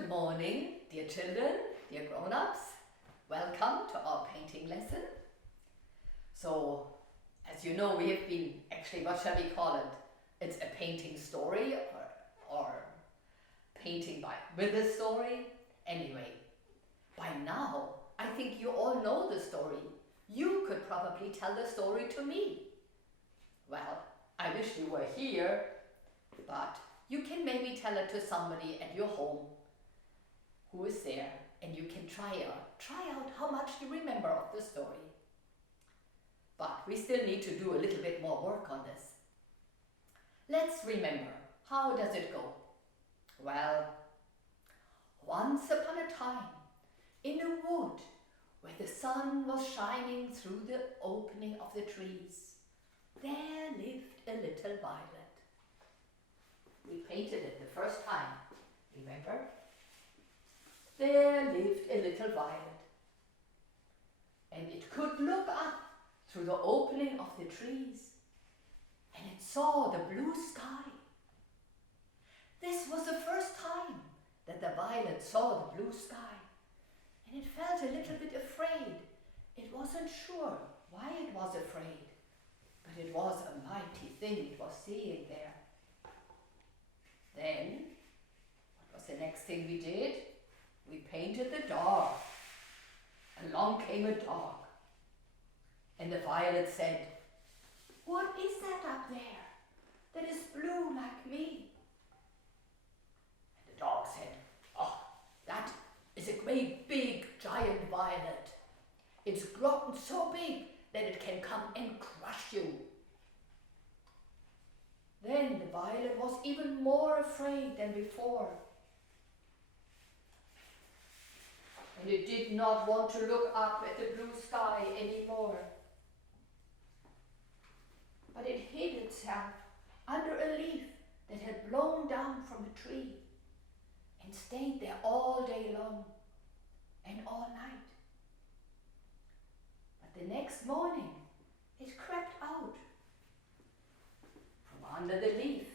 Good morning, dear children, dear grown-ups. Welcome to our painting lesson. So, as you know, we have been, actually, what shall we call it? It's a painting story or painting with a story. Anyway, by now, I think you all know the story. You could probably tell the story to me. Well, I wish you were here, but you can maybe tell it to somebody at your home who is there, and you can try out how much you remember of the story. But we still need to do a little bit more work on this. Let's remember, how does it go? Well, once upon a time, in a wood where the sun was shining through the opening of the trees, there lived a little violet. We painted it the first time, remember? There lived a little violet, and it could look up through the opening of the trees, and it saw the blue sky. This was the first time that the violet saw the blue sky, and it felt a little bit afraid. It wasn't sure why it was afraid, but it was a mighty thing it was seeing there. Then, what was the next thing we did? We painted the dog. Along came a dog. And the violet said, "What is that up there that is blue like me?" And the dog said, "Oh, that is a great big giant violet. It's grown so big that it can come and crush you." Then the violet was even more afraid than before. And it did not want to look up at the blue sky anymore. But it hid itself under a leaf that had blown down from a tree and stayed there all day long and all night. But the next morning it crept out from under the leaf.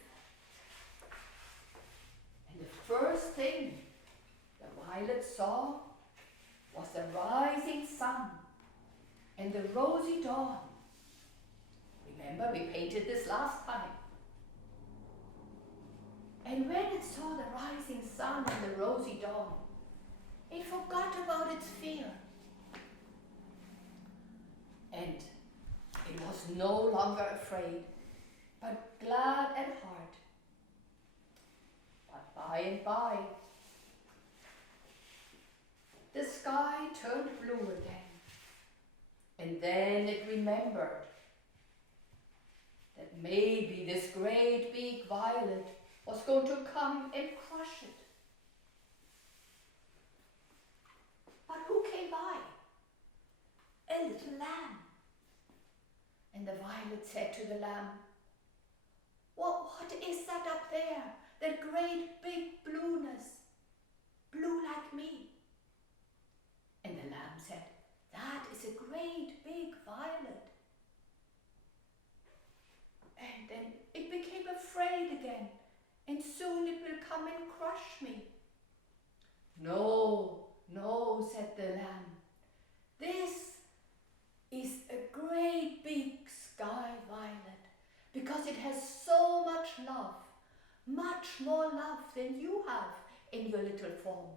And the first thing the violet saw was the rising sun and the rosy dawn. Remember, we painted this last time. And when it saw the rising sun and the rosy dawn, it forgot about its fear. And it was no longer afraid, but glad at heart. But by and by, the sky turned blue again, and then it remembered that maybe this great big violet was going to come and crush it. But who came by? A little lamb. And the violet said to the lamb, What is that up there? That great big blueness, blue like me?" And the lamb said, "That is a great big violet." And then it became afraid again, and soon it will come and crush me. "No, no," said the lamb. "This is a great big sky violet, because it has so much love, much more love than you have in your little form.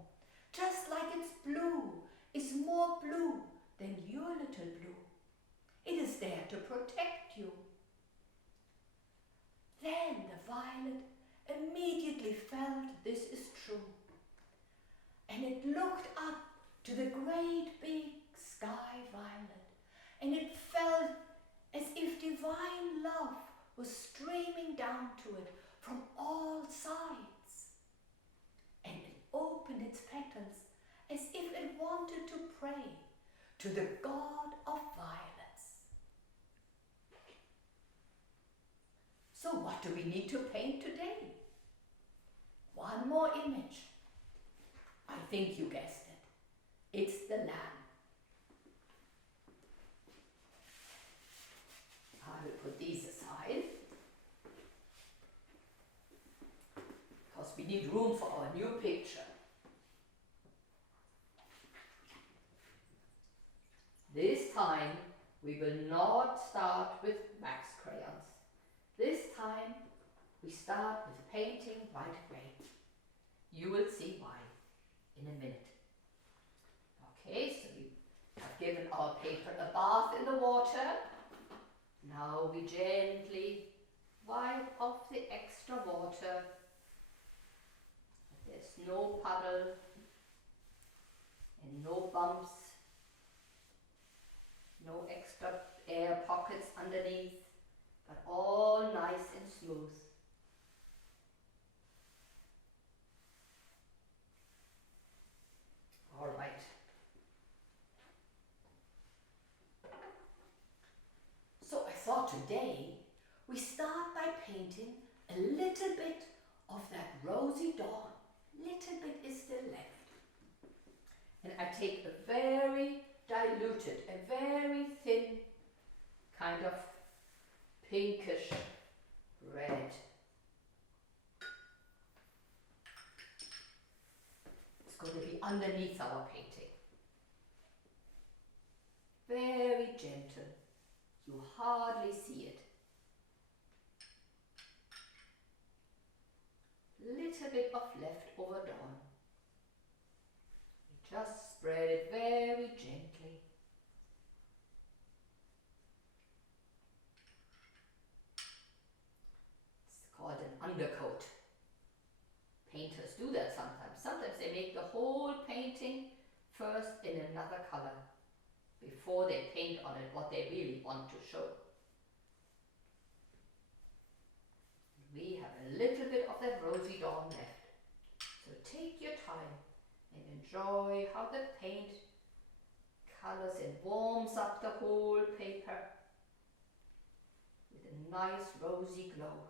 Just like it's blue is more blue than your little blue. It is there to protect you." Then the violet immediately felt this is true, and it looked up to the great big sky violet, and it felt as if divine love was streaming down to it from all sides. And it opened its petals as if it wanted to pray to the God of violets. So what do we need to paint today? One more image. I think you guessed it. It's the lamb. I will put these aside, because we need room for our new picture. we will not start with wax crayons. This time we start with painting right away. You will see why in a minute. Okay, so we have given our paper a bath in the water. Now we gently wipe off the extra water. There's no puddle and no bumps, no extra air pockets underneath, but all nice and smooth. All right. So I thought today we start by painting a little bit of that rosy dawn. Little bit is still left. And I take a very diluted, a very thin kind of pinkish red. It's going to be underneath our painting. Very gentle. You hardly see it. Little bit of leftover dawn. We just spread it very gently. It's called an undercoat. Painters do that sometimes. Sometimes they make the whole painting first in another color before they paint on it what they really want to show. We have a little bit of that rosy dawn left. So take your time and enjoy how the paint colors and warms up the whole paper with a nice rosy glow.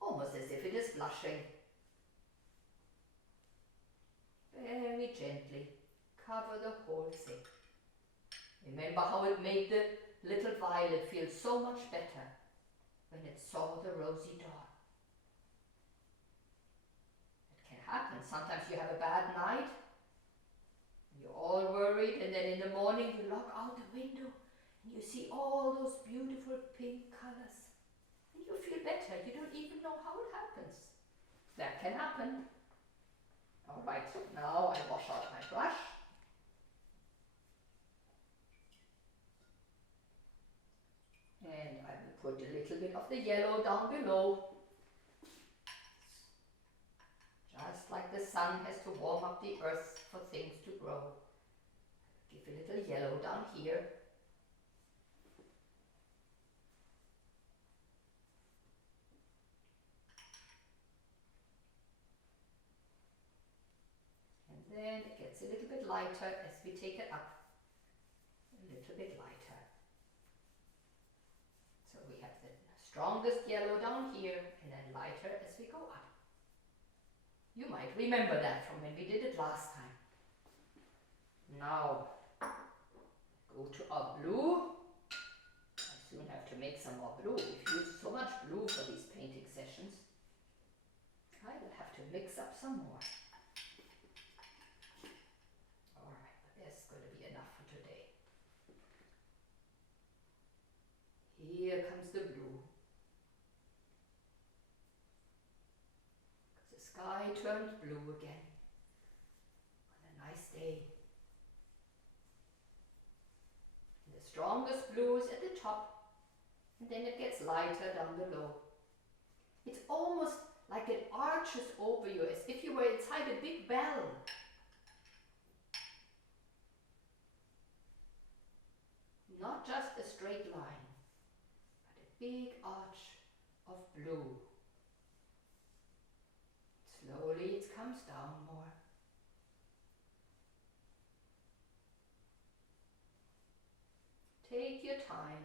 Almost as if it is blushing. Very gently cover the whole thing. Remember how it made the little violet feel so much better when it saw the rosy dawn. It can happen. Sometimes you have a bad night, you're all worried, and then in the morning you look out the window and you see all those beautiful pink colors. And you feel better. You don't even know how it happens. That can happen. All right, now I wash out my brush. And I will put a little bit of the yellow down below. Just like the sun has to warm up the earth for things to grow. Give a little yellow down here. And then it gets a little bit lighter as we take it up. A little bit lighter. So we have the strongest yellow down here and then lighter as we go up. You might remember that from when we did it last time. Now, go to our blue. I soon have to make some more blue. We've used so much blue for these painting sessions. I will have to mix up some more. Alright, but there's going to be enough for today. Here comes the blue. The sky turned blue again on a nice day. And the strongest blue is at the top, and then it gets lighter down below. It's almost like it arches over you as if you were inside a big bell. Not just a straight line, but a big arch of blue. Slowly it comes down more. Take your time.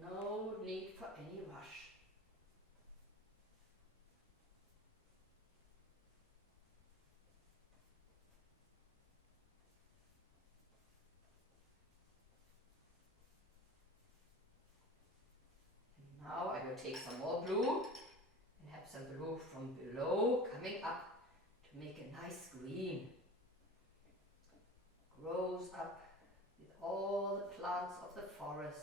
No need for any rush. And now I will take some more blue and have some blue from below coming up to make a nice green. Grows up with all the plants forest.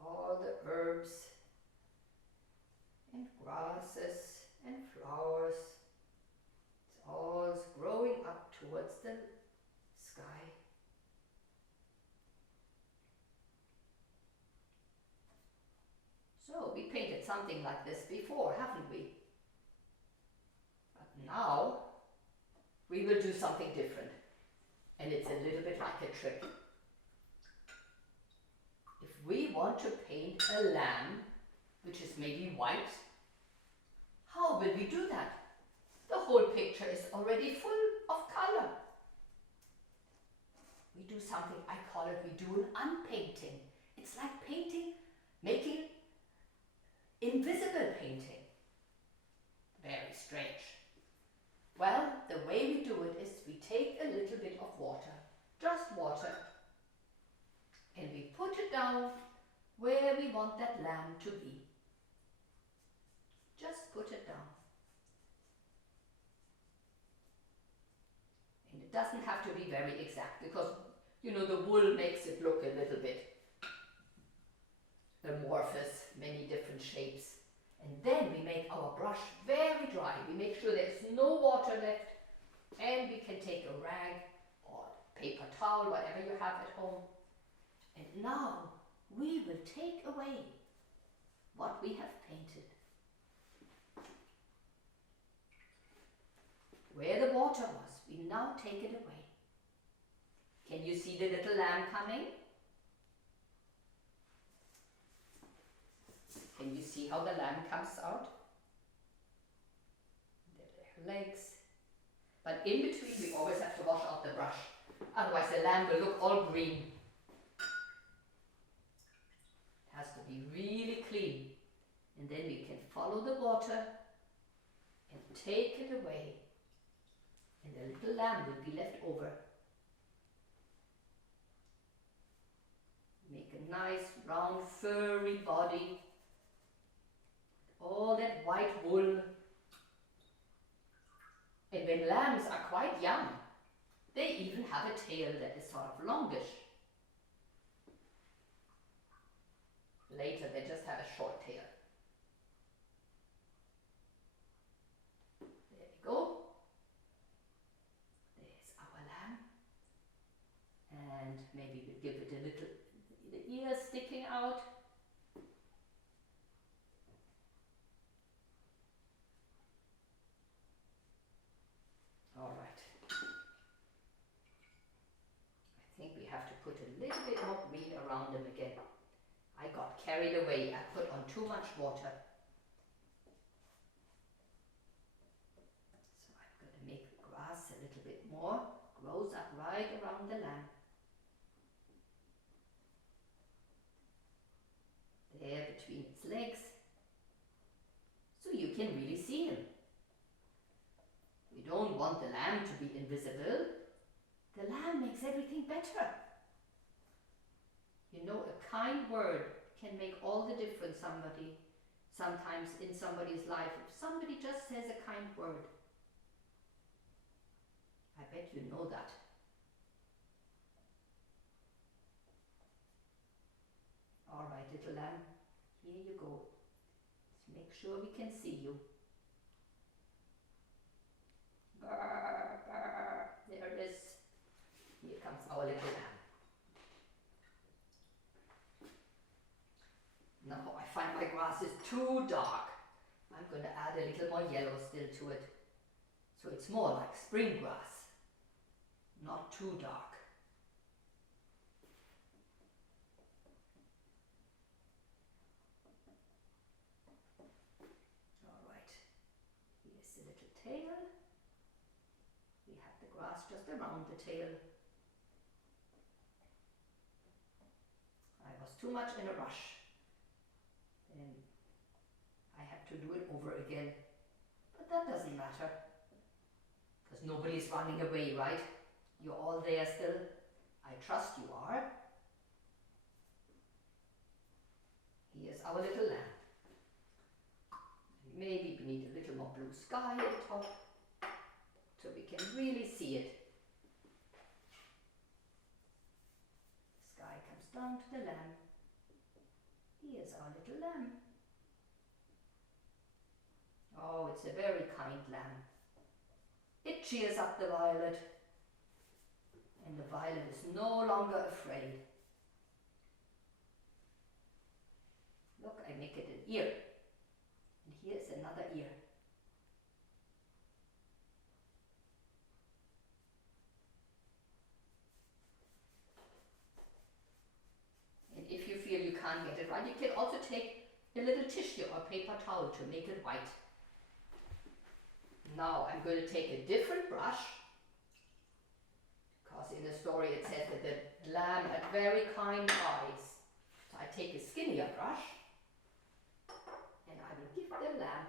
All the herbs and grasses and flowers. It's all growing up towards the sky. So we painted something like this before, haven't we? But now we will do something different. And it's a little bit like a trick. If we want to paint a lamb, which is maybe white, how will we do that? The whole picture is already full of color. We do something, I call it, we do an unpainting. It's like painting, making invisible painting. Very strange. Well, the way we do it is we take a little bit of water, just water, and we put it down where we want that lamb to be. Just put it down. And it doesn't have to be very exact because, you know, the wool makes it look a little bit amorphous, many different shapes. And then we make our brush very dry. We make sure there's no water left, and we can take a rag or paper towel, whatever you have at home. And now we will take away what we have painted. Where the water was, we now take it away. Can you see the little lamb coming? Can you see how the lamb comes out? Their legs. But in between we always have to wash out the brush. Otherwise the lamb will look all green. It has to be really clean. And then we can follow the water and take it away. And the little lamb will be left over. Make a nice round furry body. All that white wool. And when lambs are quite young, they even have a tail that is sort of longish. Later they just have a short tail. There we go. There's our lamb. And maybe we'll give it a little, the ears sticking out. All right. I think we have to put a little bit more green around them again. I got carried away. I put on too much water. So I'm going to make the grass a little bit more. Grows up right around the lamb. There between its legs. So you can really see him. We don't want the lamb to be invisible. The lamb makes everything better. You know, a kind word can make all the difference sometimes in somebody's life. If somebody just says a kind word, I bet you know that. All right, little lamb, here you go. Let's make sure we can see you. Brr, brr. There it is. Here comes our little lamb. Now I find my grass is too dark. I'm going to add a little more yellow still to it. So it's more like spring grass. Not too dark. Alright. Here's the little tail. We have the grass just around the tail. I was too much in a rush. And I had to do it over again. But that doesn't matter. Because nobody's running away, right? You're all there still. I trust you are. Here's our little lamb. Maybe we need a little more blue sky on top. So we can really see it. The sky comes down to the lamb. Here's our little lamb. Oh, it's a very kind lamb. It cheers up the violet, and the violet is no longer afraid. Look, I make it an ear, and here's another ear. And if you feel you can't get it right, you can also take a little tissue or paper towel to make it white. Now I'm going to take a different brush, because in the story it says that the lamb had very kind eyes. So I take a skinnier brush and I will give the lamb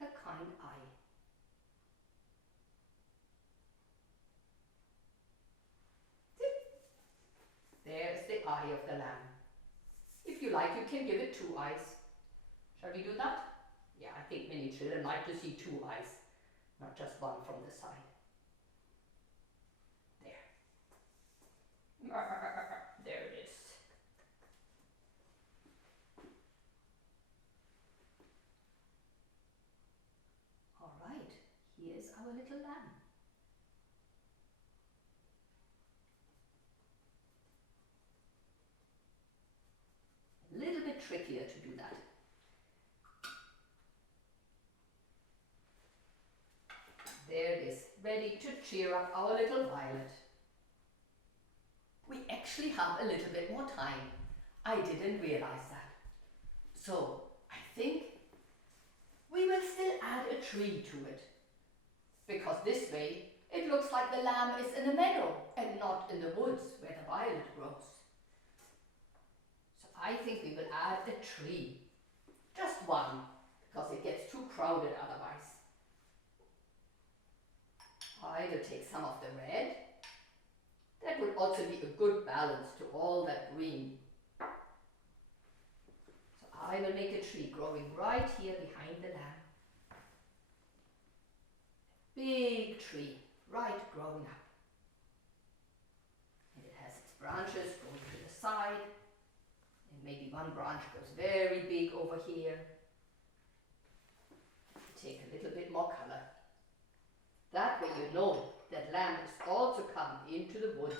a kind eye. There's the eye of the lamb. If you like, you can give it 2 eyes. Shall we do that? Yeah, I think many children like to see 2 eyes, not just one from the side. There. There it is. All right, here's our little lamb. A little bit trickier to do that. There it is, ready to cheer up our little violet. We actually have a little bit more time. I didn't realize that. So I think we will still add a tree to it, because this way it looks like the lamb is in a meadow and not in the woods where the violet grows. So I think we will add a tree, just one, because it gets too crowded otherwise. I will take some of the red. That would also be a good balance to all that green. So I will make a tree growing right here behind the lamb. Big tree, right growing up. And it has its branches going to the side. And maybe one branch goes very big over here. Take a little bit more color. That way you know that lamb is also come into the woods.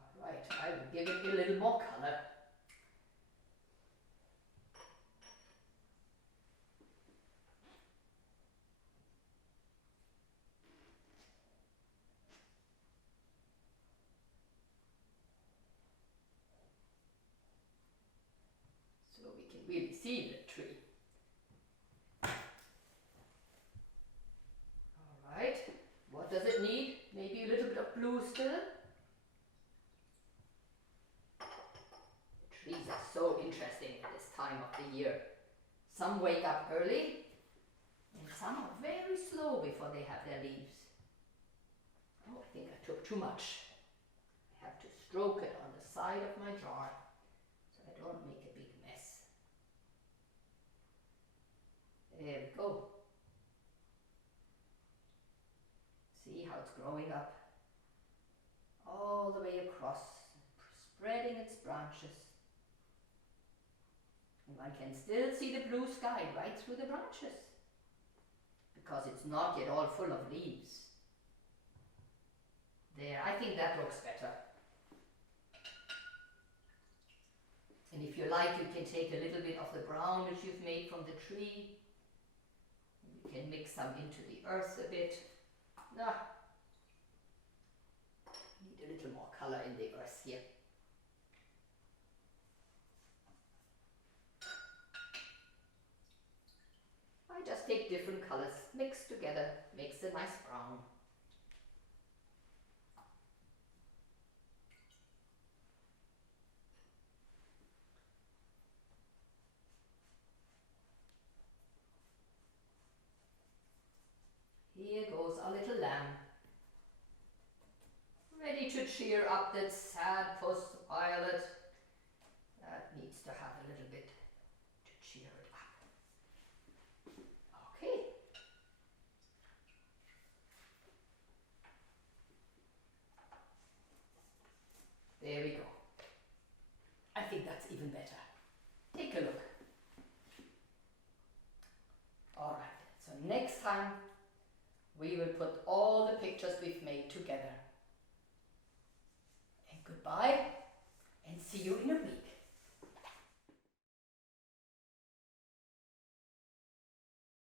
All right, I will give it a little more color. So we can really see the tree. All right, what does it need? Maybe a little bit of blue still. The trees are so interesting at this time of the year. Some wake up early and some are very slow before they have their leaves. Oh, I think I took too much. I have to stroke it on the side of my jar so I don't make a big mess. There we go. See how it's growing up all the way across, spreading its branches. And one can still see the blue sky right through the branches, because it's not yet all full of leaves. There, I think that looks better. And if you like, you can take a little bit of the brown that you've made from the tree. You can mix some into the earth a bit. Need a little more color in the earth here. I just take different colors, mix together, makes a nice brown. Here goes our little lamb. Ready to cheer up that sad puss Violet. That needs to have a little bit to cheer it up. Okay. There we go. I think that's even better. Take a look. Alright, so next time we will put all the pictures we've made together. And goodbye, and see you in a week.